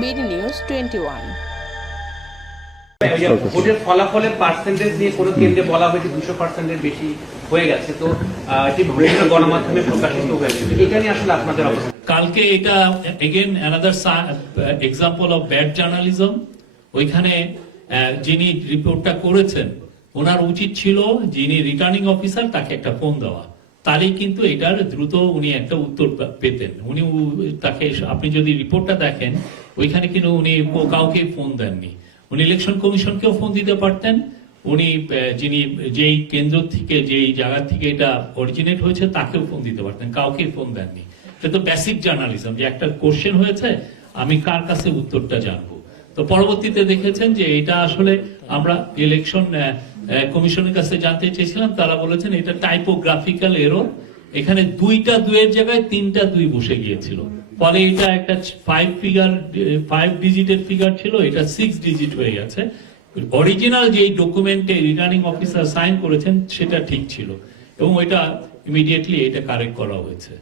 BD news 21। ভোটের ফলাফলের percentage নিয়ে কোনো কেন্দ্রে বলা হয়েছে 200%-এর বেশি হয়ে গেছে, তো এটি বিভিন্ন গণমাধ্যমে প্রকাশিত হয়েছে, এটা নিয়ে আসলে আপনাদের অবস্থা? কালকে এটা again another example of bad journalism. ওইখানে যিনি রিপোর্টটা করেছেন ওনার উচিত ছিল যিনি রিটার্নিং অফিসার তাকে একটা ফোন দেওয়া, তাহলেই কিন্তু এটার দ্রুত উনি একটা উত্তর পেতেন। উনি তাকে, আপনি যদি রিপোর্টটা দেখেন ওইখানে কিন্তু উনি কাউকে ফোন দেননি। উনি ইলেকশন কমিশনকেও ফোন দিতে পারতেন, উনি যিনি যেই কেন্দ্র থেকে যেই জায়গা থেকে এটা অরিজিনেট হয়েছে তাকেও ফোন দিতে পারতেন, কাউকে ফোন দেননি। এটা তো বেসিক জার্নালিজম যে একটা কোশ্চেন হয়েছে আমি কার কাছে উত্তরটা জানবো। তো পরবর্তীতে দেখেছেন যে এটা আসলে আমরা ইলেকশন কমিশনের কাছে জানতে চেয়েছিলাম, তারা বলেছেন এটা টাইপোগ্রাফিক্যাল এরর, এখানে 2টা 2-এর জায়গায় 3টা 2 বসে গিয়েছিল, ফলে এটা একটা 5 ডিজিটের ফিগার ছিল, এটা 6 ডিজিট হয়ে গেছে। অরিজিনাল যেই ডকুমেন্টে রিটার্নিং অফিসার সাইন করেছেন সেটা ঠিক ছিল এবং ওইটা ইমিডিয়েটলি এটা কারেক্ট করা হয়েছে।